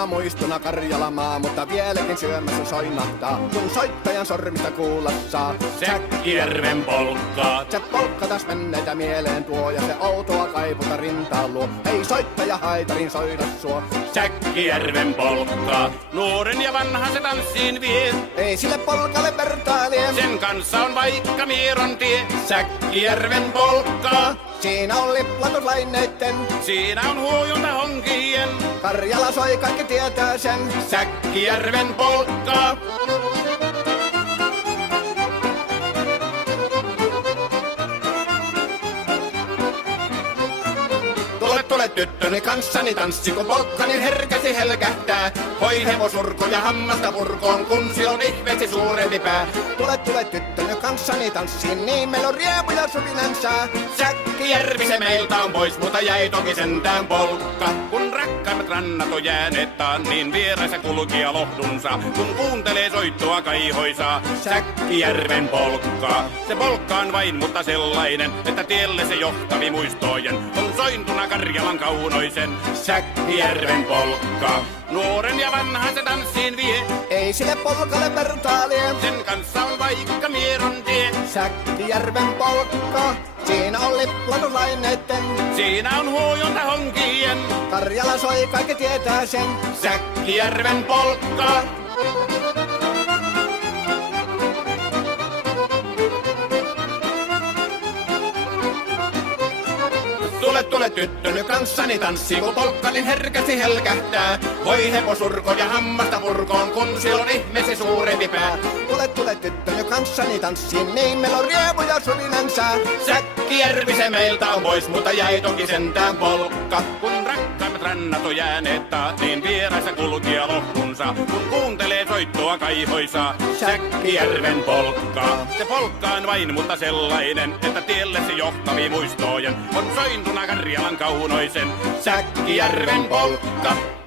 kauniina muistona Karjalamaa, mutta vieläkin syömässä soinahtaa, kun soittajan sormista kuulla saa. Säkkijärven polkkaa. Se polkka taas menneitä mieleen tuo, ja se outoa kaiputa rintaan luo. Hei soittaja haitarin soida suo. Säkkijärven polkkaa. Nuoren ja vanhan se tanssiin vie. Ei sille polkalle vertailee. Sen kanssa on vaikka Mieron tie. Säkkijärven polkkaa. Siinä on liplatuslaineitten, Siinä on huojunta honkien. Karjala soi, kaikki tietää sen. Säkkijärven polkkaa. Tule tyttöni kanssani tanssi, kun polkkani herkäsi helkähtää. Hoi hevosurko ja hammasta purkoon, kun sillä on ihmeesti suurempi pää. Tule tyttöni kanssani tanssiin, niin meillä on riepu ja suvinansa. Säkkijärvi se meiltä on pois, mutta jäi toki sentään polkka. Kun rakkaimmat rannat on jääneet taan, niin vieressä kulkija lohdunsa. Kun kuuntelee soittoa kaihoisaa, Säkkijärven polkkaa. Se polkka on vain, mutta sellainen, että tielle se johtavi muistojen. On sointuna Karjalan kaunoisen, Säkkijärven polkkaa. Nuoren ja vanhan se tanssiin vie. Ei sille polkalle vertailee. Sen kanssa on vaikka Mieron tie. Säkkijärven polkka, siinä on liplatuslaineitten. Siinä on huojunta honkien. Karjala soi, kaikki tietää sen. Säkkijärven polkkaa. Tule tyttöny kanssani tanssi, kun polkkani herkästi helkähtää. Hoi hevosurko ja hammasta purkoon, kun sillä on ihmeesi suurempi pää. Tule tyttöny kanssani tanssiin, niin meillä on riepu ja suvinansa. Säkkijärvi se meiltä on pois, mutta jäi toki sentään polkka. Kun rakkaimmat rannat on jääneet taan, niin vieressä kulkija lohdunsa. Kun kuuntelee soittoa kaihoisaa, Säkkijärven polkkaa. Se polkka on vain, mutta sellainen, että tielle se johtavi muistojen. On sointuna Karjalan kaunoisen, Säkkijärven polkka.